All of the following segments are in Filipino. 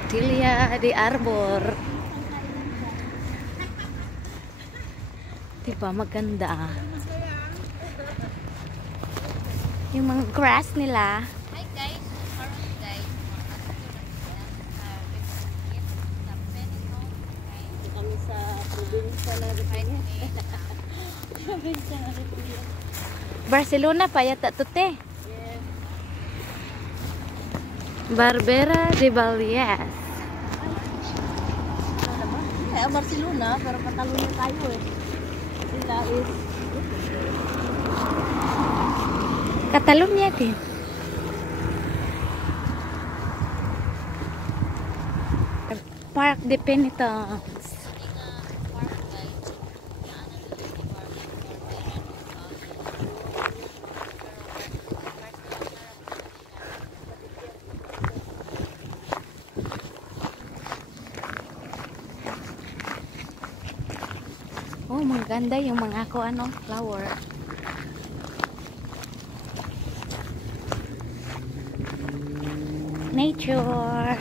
Flotilla de Arbor. Diba maganda? Yung mga grass nila. Hi guys, parang guys, Kami sa probinsya na Barcelona pa yata to te. Barbera de Vallès. Kaya Barcelona, pero Catalonia tayo eh. Sila is Catalonia din. Parc de Penitence. Oh, maganda yung mga flower. Nature.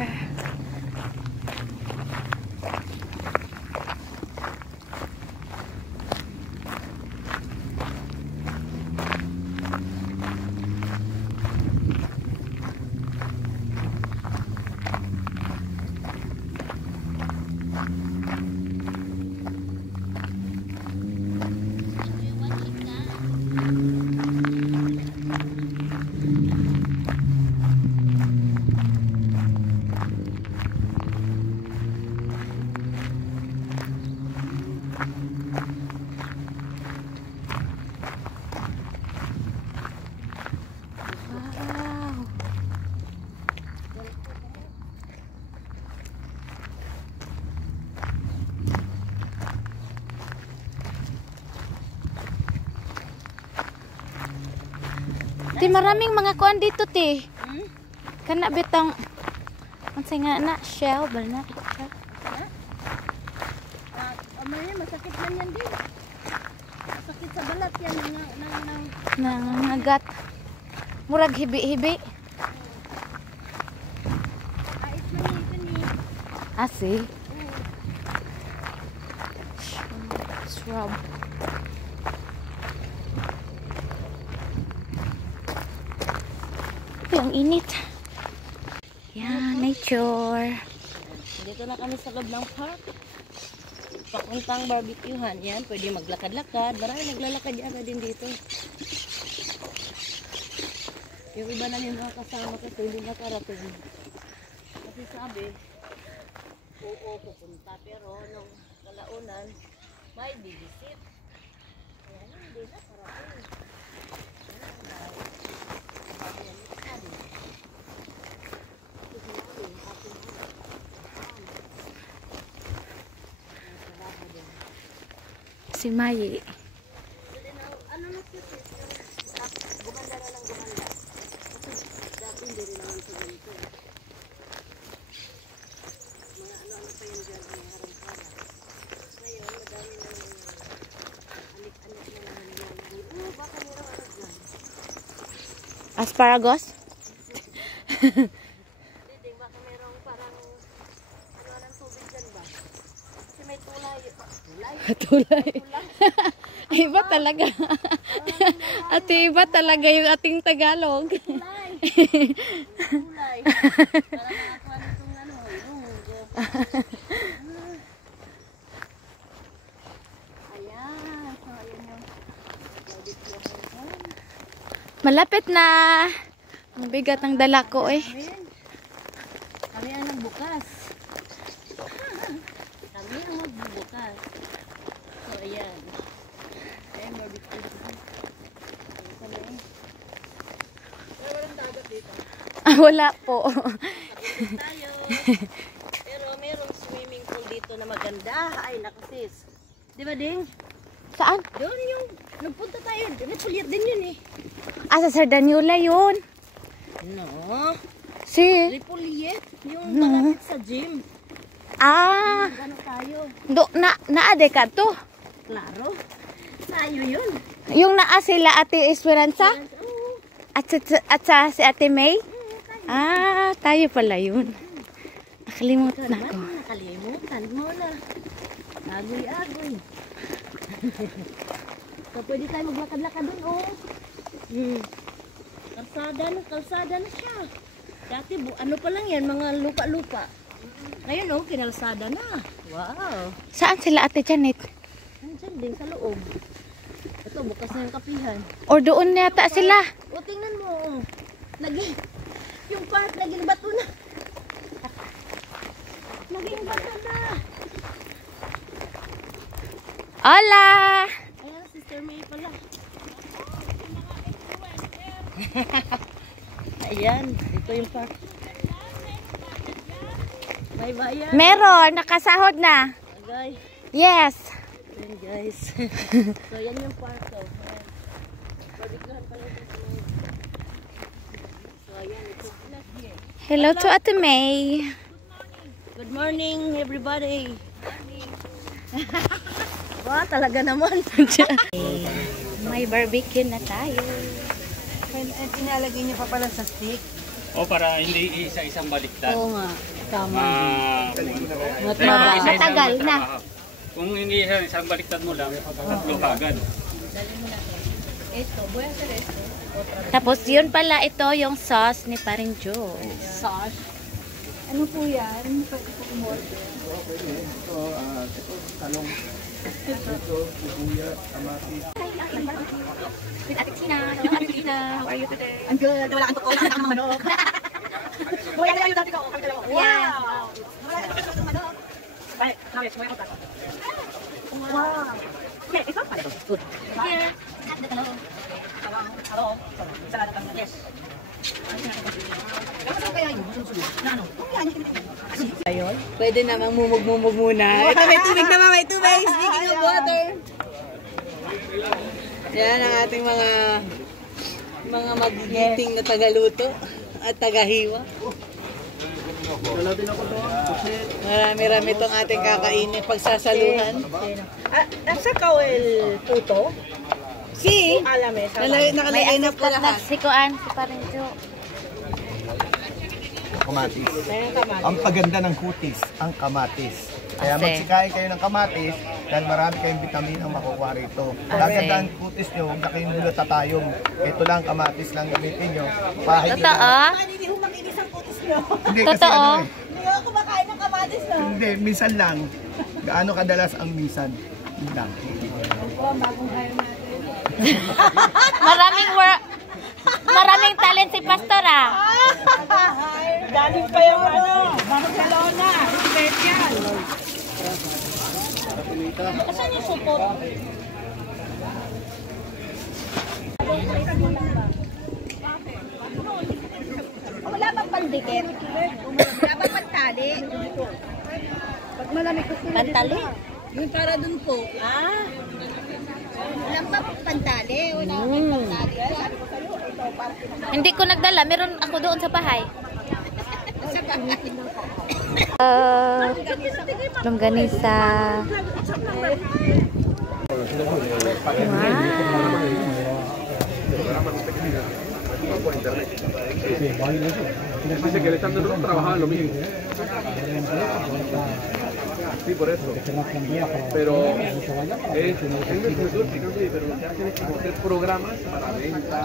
Ti maraming mga kuan dito ti. Kana bitang unsay nga na shell ba na? Amay masakit man yan din. Masakit sa balat yan Nangagat. Murag hibi-hibi. ait man ito ni. Asi. Shrub. Ang init. Yan, nature. Dito na kami sa loob ng park. Papuntang barbecuehan yan. Pwede maglakad-lakad. Marami naglalakad yaga din dito. Yung iba na yung mga kasama kasi hindi nakarating. Kasi sabi, oo, pupunta. Pero nung kalaunan, may bibisit. Kaya na, hindi na parating. Si Mai. Ano na siya? Gumanda na lang gumanda. Kasi dati hindi rin naman sa ganito. Mga ano-ano pa yun dyan, mga harang-harang. Ngayon, madami na yung anik-anik na naman yan. Baka meron ano dyan. Asparagus? Hindi, baka merong parang ano ng tubig dyan ba? Kasi may tulay. Tulay. Iba talaga. Ate, iba talaga yung ating Tagalog. Tulay. Tulay. Para nakakuha nitong ano. Ayan. So, ayan yung Malapit na. Ang bigat ng dala ko eh. Kami ang nagbukas. Kami ang magbubukas. So, ayan. Ayan, barbecue. Pero walang dagat dito. Wala po. Tayo. Pero merong swimming pool dito na maganda. Ay, nakasis. Di ba, Ding? Saan? Doon yung nagpunta tayo. Napulir din yun eh. Ah, sa Sardaniola yun. No. Si? Ripollet. Yung malapit sa gym. Ah. Ano tayo? Naade ka to. Klaro. Tayo yun. Yung naa sila Ate Esperanza? Oo. At sa si Ate May? Ah, tayo pala yun. Nakalimutan ako. Nakalimutan mo na. Agoy-agoy. So, pwede tayo maglakad-lakad dun, oh. Kalsada na siya. Dati, ano pa lang yan, mga lupa-lupa. Ngayon, oh, kinalsada na. Wow. Saan sila Ate Janet? Nandiyan din sa loob. Ito, bukas na yung kapihan. Or doon yata sila? O, tingnan mo, oh. Yung park, naging bato na. Naging bato na. Hola! Ayan, Sister May pala. Ayan, ito yung park. May bayan. Meron, nakasahod na. Guys, Yes. ayan guys. So, yan yung park to. Ayan. Pabiglahan pala ito sa loob. So, ayan, ito. Hello to Ate May. Good morning, everybody. Wow, talaga naman. May barbecue na tayo. Inalagay niyo pa pala sa stick. O para hindi isa-isang baliktad. Oo nga, tama. Matagal na. Kung hindi isang baliktad mo lang, tatlo agad. Ito, buhay sa resto. Tapos yun pala ito yung sauce ni Paring Joe. Sauce. Ano po yan? Pwede po umorder. With Ate Tina. Hello Ate Tina. How are you today? Ang good. Wala kang totoo. Wala kang manok. Buhay na tayo dati ko. Yeah. Wala kang totoo manok. Bye. Nawis, buhay ko tayo. Wow. Okay, ito pala ito. Food. Here. Hello. Isa lang kami. Yes. Ayun. Pwede namang mumug-mumug muna. Ito, may tubig naman, may tubig. Speaking of water. Yan ang ating mga magigiting na tagaluto at tagahiwa. Marami-rami itong ating kakainin pagsasaluhan. Nasa kawel puto? Si, Alame. May nakalagay na po assistant na lahat. si Kuan, si Paring Joe. Kamatis. Ang paganda ng kutis, ang kamatis. Kaya Kasi? magsikain kayo ng kamatis dahil marami kayong vitamin ang makukuha rito. Gaganda ang kutis nyo, huwag na kayong bulat tatayong. Ito lang, kamatis lang gamitin nyo. Pahit Totoo? Hindi ho makinis ang putis nyo. Hindi, kasi Totoo? ano eh. Hindi ho kumakain ng kamatis no. Hindi, minsan lang. Gaano kadalas ang minsan? Yun lang. Maraming talent si Pastor ah. Galing pa yung ano, Barcelona, special. Asan yung supot? Wala bang pandikit? Wala bang pantali? Pag malamig ko Pantali? Yung para dun po. Ah. Wala bang pantali? Wala bang pantali? Sabi ko sa'yo, ito, parang Hindi ko nagdala. Meron ako doon sa bahay. sa bahay. Longganisa. Dice que él estando nosotros trabajaban lo mismo. Sí, por eso. Pero es el profesor explicando, pero lo que hacen es como hacer programas para venta.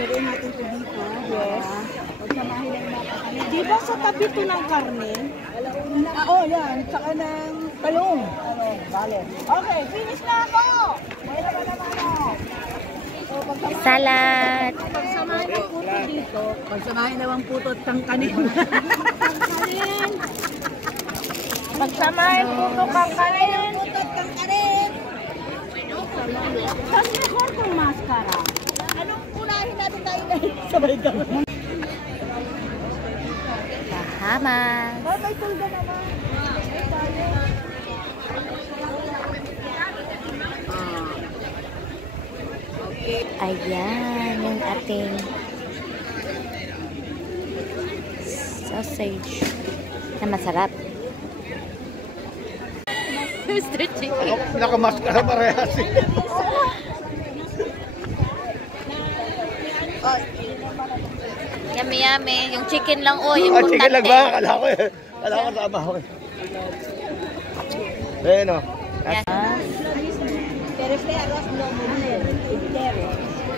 Lagay natin ito dito. Yes. Pagsamahin lang natin. Di ba sa tabi ito ng karne? Oo, yan. Tsaka ng talong. Bale. Okay, finish na ako! Mayroon ka naman ako. Salad. Pagsamahin ng puto dito. Pagsamahin daw ang puto at kangkanin. Kangkanin! Pagsamahin puto kangkanin. Puto at kangkanin. Saan record kong maskara? Anong unahin natin tayo na sabay kami? Hamas. May tulga naman. Ayan, yung ating sausage. Na masarap. Mr. Chicken. Nakamaskara parehas. Yummy, yummy. Yung chicken lang, oh. Oh, Importante. chicken lang ba? Kala ko eh. Kala ko tama ako eh. Ayan o. Yan. Pero este arroz no mujer, entero.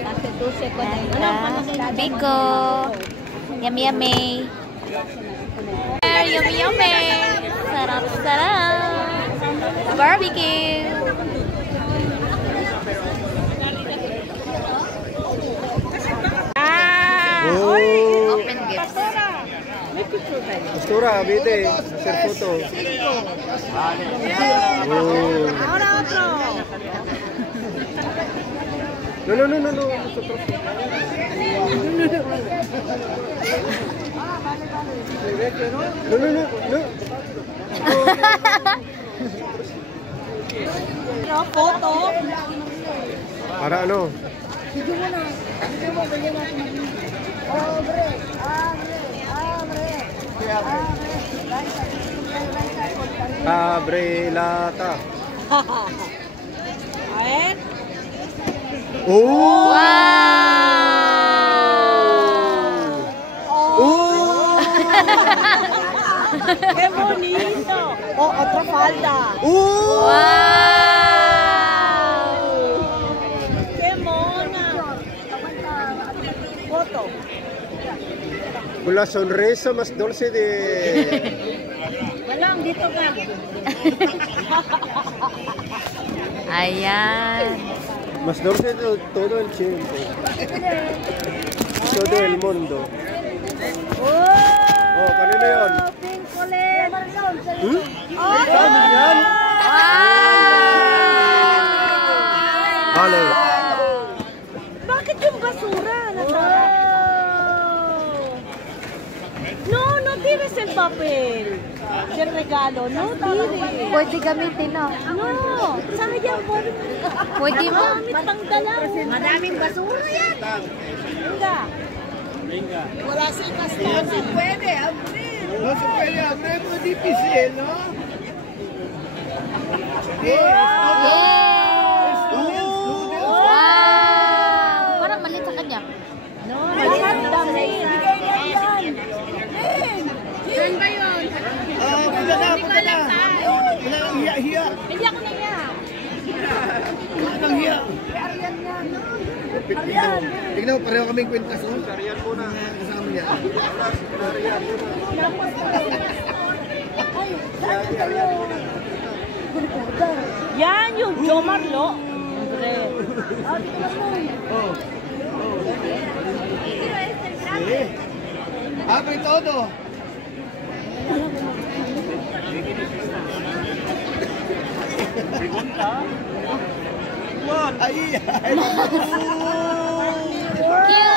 Hace 12 con el Biko. Yummy, yummy. Yummy, yummy. Sarap, sarap. Barbecue. Open gifts. Pastura, vete. Hacer foto. Ahora otro. No. Nosotros. No. No, foto. Para ano? Abre lata. A ver. Oh! Oh. ¡Qué bonito! Oh, otra falda. Wow! ¡Qué mona! Foto. Con la sonrisa más dulce de... Walang, dito ka. Ayan. Más dulce de todo el tiempo. Todo el mundo. Oh, kanino yun? Pink ulit. Saan yan? Vale. Bakit yung basura? No, no tires el papel. Del regalo, no tires. Pwede gamitin, no? No, sayang po. Pwede mo? Gamit pang dala. Madaming basura yan. Venga. Wala si Pastor. Si pwede, Abril. No se puede abrir, muy difícil, ¿no? Wow! Parang malit sa kanya. Lahat dami. Saan ba yun? Punta na. Wala nang hiya. Hindi ako naiya. Wala nang hiya. Tignan mo, pareho kaming kwintas. Kariyan muna. Kasama niya. Yan yung Jo Marlo. Andre. Abre todo. Ahí. Cute!